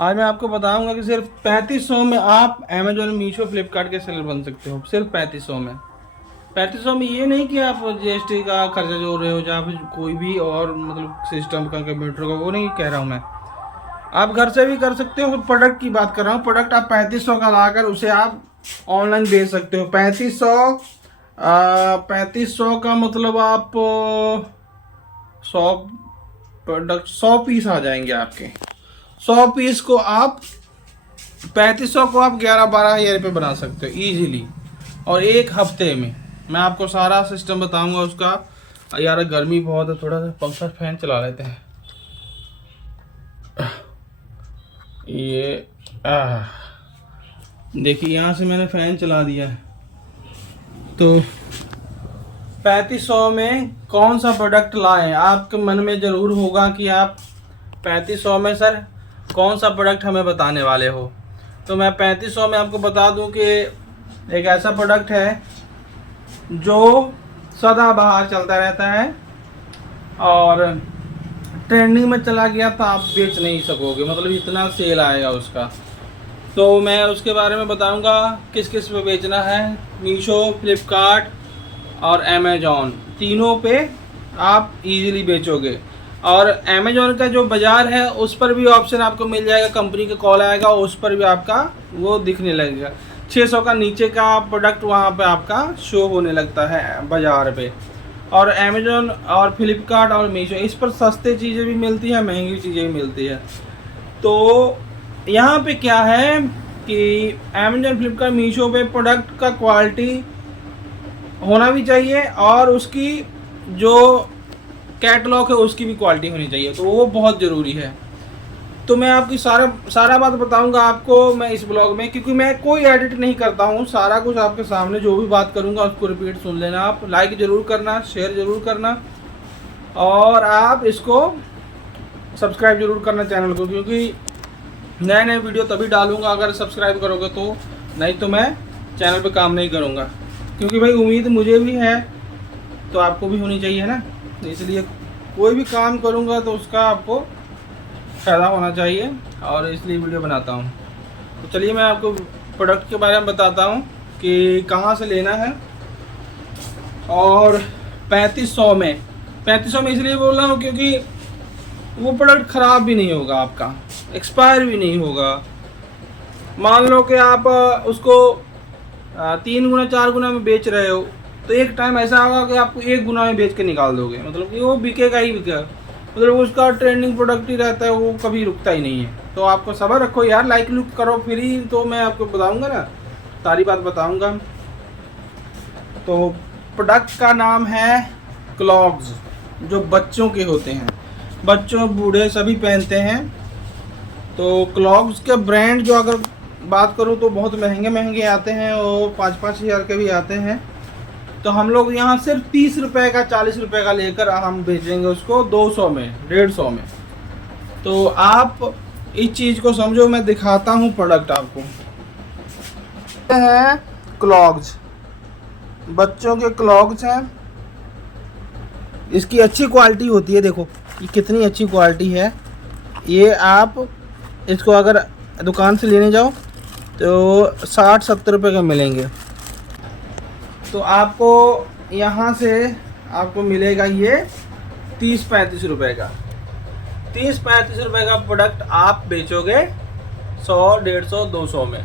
आज मैं आपको बताऊंगा कि सिर्फ 3500 में आप अमेजोन, मीशो, फ्लिपकार्ट के सेलर बन सकते हो। सिर्फ 3500 में। 3500 में ये नहीं कि आप जीएसटी का खर्चा जोड़ रहे हो या फिर कोई भी और मतलब सिस्टम का, कंप्यूटर का, वो नहीं कह रहा हूँ मैं। आप घर से भी कर सकते हो। प्रोडक्ट की बात कर रहा हूँ। प्रोडक्ट आप 3500 का लाकर उसे आप ऑनलाइन बेच सकते हो। 3500 का मतलब आप 100 प्रोडक्ट, 100 पीस आ जाएंगे आपके। 100 पीस को आप 3500 को आप 11-12 हज़ार रुपये बना सकते हो इजीली, और एक हफ्ते में। मैं आपको सारा सिस्टम बताऊंगा उसका। यार गर्मी बहुत है, थोड़ा सा पंखा फैन चला लेते हैं। ये देखिए, यहाँ से मैंने फ़ैन चला दिया है। तो 3500 में कौन सा प्रोडक्ट लाएं? आपके मन में ज़रूर होगा कि आप 3500 में सर कौन सा प्रोडक्ट हमें बताने वाले हो। तो मैं 3500 में आपको बता दूं कि एक ऐसा प्रोडक्ट है जो सदाबहार चलता रहता है और ट्रेंडिंग में चला गया तो आप बेच नहीं सकोगे, मतलब इतना सेल आएगा उसका। तो मैं उसके बारे में बताऊंगा किस किस पे बेचना है। मीशो, फ्लिपकार्ट और अमेजोन, तीनों पे आप इजीली बेचोगे। और अमेजोन का जो बाज़ार है उस पर भी ऑप्शन आपको मिल जाएगा, कंपनी का कॉल आएगा, उस पर भी आपका वो दिखने लगेगा। 600 का नीचे का प्रोडक्ट वहाँ पे आपका शो होने लगता है बाज़ार पे। और अमेजोन और फ्लिपकार्ट और मीशो, इस पर सस्ते चीज़ें भी मिलती हैं, महंगी चीज़ें भी मिलती है। तो यहाँ पे क्या है कि अमेजोन, फ्लिपकार्ट, मीशो पे प्रोडक्ट का क्वालिटी होना भी चाहिए और उसकी जो कैटलॉग है उसकी भी क्वालिटी होनी चाहिए, तो वो बहुत ज़रूरी है। तो मैं आपकी सारा बात बताऊंगा आपको मैं इस ब्लॉग में, क्योंकि मैं कोई एडिट नहीं करता हूँ। सारा कुछ आपके सामने जो भी बात करूँगा उसको रिपीट सुन लेना। आप लाइक ज़रूर करना, शेयर ज़रूर करना, और आप इसको सब्सक्राइब ज़रूर करना चैनल को, क्योंकि नए नए वीडियो तभी डालूंगा अगर सब्सक्राइब करोगे तो, नहीं तो मैं चैनल पे काम नहीं करूँगा। क्योंकि भाई उम्मीद मुझे भी है तो आपको भी होनी चाहिए ना, इसलिए कोई भी काम करूँगा तो उसका आपको फ़ायदा होना चाहिए, और इसलिए वीडियो बनाता हूँ। तो चलिए मैं आपको प्रोडक्ट के बारे में बताता हूँ कि कहाँ से लेना है। और 3500 में इसलिए बोल रहा हूँ क्योंकि वो प्रोडक्ट ख़राब भी नहीं होगा, आपका एक्सपायर भी नहीं होगा। मान लो कि आप उसको 3 गुना 4 गुना में बेच रहे हो, तो एक टाइम ऐसा होगा कि आपको 1 गुना में बेच के निकाल दोगे, मतलब कि वो बिकेगा ही बिकेगा। मतलब उसका ट्रेंडिंग प्रोडक्ट ही रहता है, वो कभी रुकता ही नहीं है। तो आपको सब्र रखो यार, लाइक लुक करो फिर ही तो मैं आपको बताऊंगा ना, सारी बात बताऊंगा। तो प्रोडक्ट का नाम है क्लॉग्स, जो बच्चों के होते हैं, बच्चों बूढ़े सभी पहनते हैं। तो क्लॉग्स के ब्रांड जो अगर बात करूँ तो बहुत महंगे महंगे आते हैं, और 5-5 हज़ार के भी आते हैं। तो हम लोग यहाँ सिर्फ 30 रुपये का, 40 रुपये का लेकर हम बेचेंगे उसको 200 में, 150 में। तो आप इस चीज़ को समझो, मैं दिखाता हूँ प्रोडक्ट आपको। ये है क्लॉग्स, बच्चों के क्लॉग्स हैं। इसकी अच्छी क्वालिटी होती है, देखो ये कितनी अच्छी क्वालिटी है। ये आप इसको अगर दुकान से लेने जाओ तो 60-70 रुपये का मिलेंगे। तो आपको यहाँ से आपको मिलेगा ये 30-35 रुपये का। 30-35 रुपये का प्रोडक्ट आप बेचोगे 100, 150, 200 में।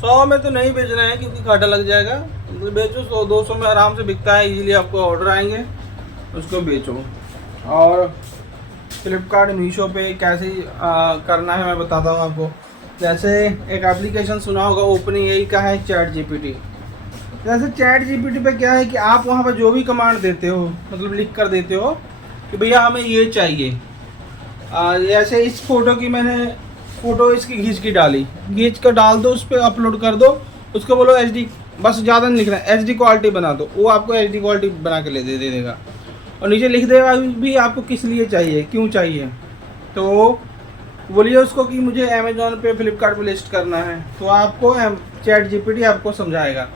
100 में तो नहीं बेचना है क्योंकि घाटा लग जाएगा। तो बेचो 100-200 में, आराम से बिकता है, इजीली आपको ऑर्डर आएंगे, उसको बेचो। और फ्लिपकार्ट, मीशो पे कैसे करना है मैं बताता हूँ आपको। जैसे एक एप्लीकेशन सुना होगा ओपनिंग एआई का है, चैट जीपीटी। जैसे चैट जीपीटी पे क्या है कि आप वहाँ पर जो भी कमांड देते हो, मतलब लिख कर देते हो कि भैया हमें ये चाहिए। जैसे इस फोटो की मैंने फ़ोटो इसकी खींच के डाली, खींच कर डाल दो, उस पर अपलोड कर दो, उसको बोलो HD, बस ज़्यादा नहीं लिखना है, HD क्वालिटी बना दो, वो आपको HD क्वालिटी बना के दे देगा। और नीचे लिख देगा भी आपको किस लिए चाहिए, क्यों चाहिए। तो बोलिए उसको कि मुझे अमेजोन पे, फ्लिपकार्ट पे लिस्ट करना है, तो आपको चैट जीपीटी आपको समझाएगा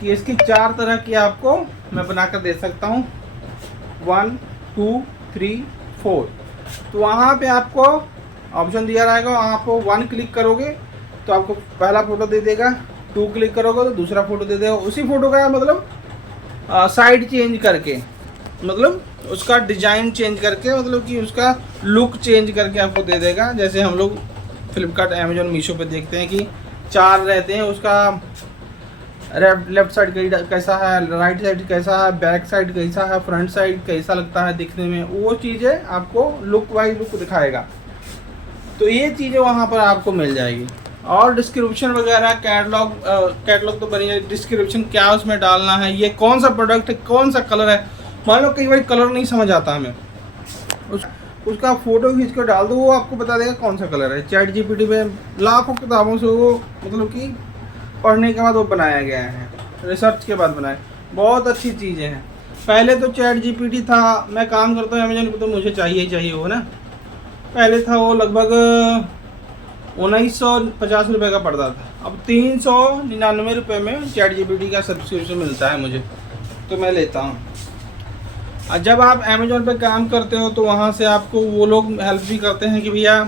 कि इसकी 4 तरह की आपको मैं बना कर दे सकता हूँ, 1, 2, 3, 4। तो वहाँ पे आपको ऑप्शन दिया रहेगा, आप 1 क्लिक करोगे तो आपको पहला फ़ोटो दे देगा, 2 क्लिक करोगे तो दूसरा फ़ोटो दे देगा। उसी फ़ोटो का मतलब साइड चेंज करके, मतलब उसका डिज़ाइन चेंज करके, मतलब कि उसका लुक चेंज करके आपको दे देगा। जैसे हम लोग फ्लिपकार्ट, अमेजोन, मीशो पे देखते हैं कि 4 रहते हैं, उसका लेफ्ट साइड कैसा है, राइट साइड कैसा है, बैक साइड कैसा है, फ्रंट साइड कैसा लगता है दिखने में, वो चीज़ें आपको लुक वाइज लुक दिखाएगा। तो ये चीज़ें वहाँ पर आपको मिल जाएगी। और डिस्क्रिप्शन वगैरह, कैटलॉग तो बनी, डिस्क्रिप्शन क्या उसमें डालना है, ये कौन सा प्रोडक्ट है, कौन सा कलर है। मान लो कई बार कलर नहीं समझ आता हमें, उसका फ़ोटो खींच कर डाल दो, वो आपको बता देगा कौन सा कलर है। चैट जीपीटी में लाखों किताबों से वो मतलब कि पढ़ने के बाद वो बनाया गया है, रिसर्च के बाद बनाया। बहुत अच्छी चीज़ें हैं। पहले तो चैट जीपीटी था, मैं काम करता हूँ अमेजन पे तो मुझे चाहिए ही चाहिए वो ना। पहले था वो लगभग 1950 रुपये का पड़ता था, अब 399 रुपये में चैट जीपीटी का सब्सक्रिप्शन मिलता है मुझे, तो मैं लेता हूँ। और जब आप अमेजोन पे काम करते हो तो वहाँ से आपको वो लोग हेल्प भी करते हैं कि भैया,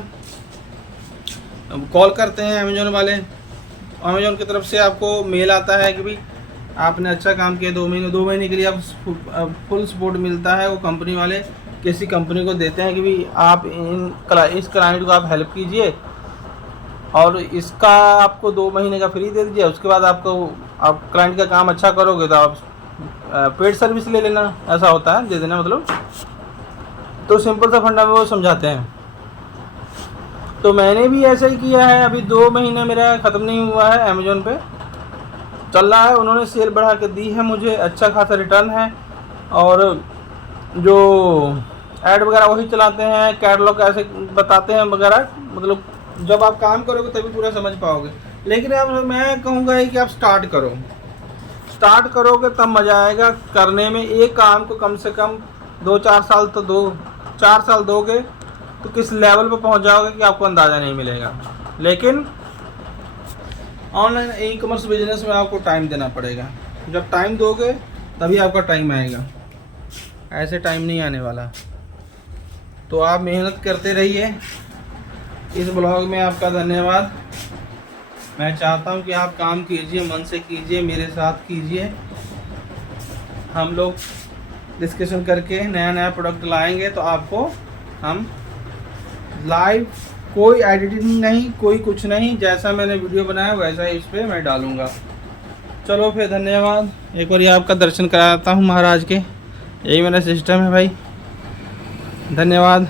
कॉल करते हैं अमेजोन वाले, अमेजोन की तरफ से आपको मेल आता है कि भाई आपने अच्छा काम किया, 2 महीने के लिए आप फुल सपोर्ट मिलता है। वो कंपनी वाले किसी कंपनी को देते हैं कि भाई आप इस क्लाइंट को आप हेल्प कीजिए और इसका आपको 2 महीने का फ्री दे दीजिए। उसके बाद आप क्लाइंट का काम अच्छा करोगे तो आप पेड सर्विस ले लेना, ऐसा होता है, दे देना मतलब। तो सिंपल सा फंडा में वो समझाते हैं। तो मैंने भी ऐसा ही किया है। अभी 2 महीने मेरा ख़त्म नहीं हुआ है, अमेजोन पे चल रहा है। उन्होंने सेल बढ़ा के दी है मुझे, अच्छा खासा रिटर्न है। और जो ऐड वगैरह वही चलाते हैं, कैटलॉग ऐसे बताते हैं वगैरह, मतलब जब आप काम करोगे तभी पूरा समझ पाओगे। लेकिन अब मैं कहूँगा कि आप स्टार्ट करोगे तब मज़ा आएगा करने में। एक काम को कम से कम 2-4 साल तो 4 साल दोगे तो किस लेवल पर पहुंच जाओगे कि आपको अंदाज़ा नहीं मिलेगा। लेकिन ऑनलाइन ई कॉमर्स बिजनेस में आपको टाइम देना पड़ेगा। जब टाइम दोगे तभी आपका टाइम आएगा, ऐसे टाइम नहीं आने वाला। तो आप मेहनत करते रहिए। इस ब्लॉग में आपका धन्यवाद। मैं चाहता हूं कि आप काम कीजिए, मन से कीजिए, मेरे साथ कीजिए। हम लोग डिस्कशन करके नया प्रोडक्ट लाएंगे तो आपको हम लाइव, कोई एडिटिंग नहीं, कोई कुछ नहीं, जैसा मैंने वीडियो बनाया वैसा ही इस पर मैं डालूँगा। चलो फिर, धन्यवाद। एक बार आपका दर्शन कराता हूँ महाराज के, यही मेरा सिस्टम है भाई। धन्यवाद।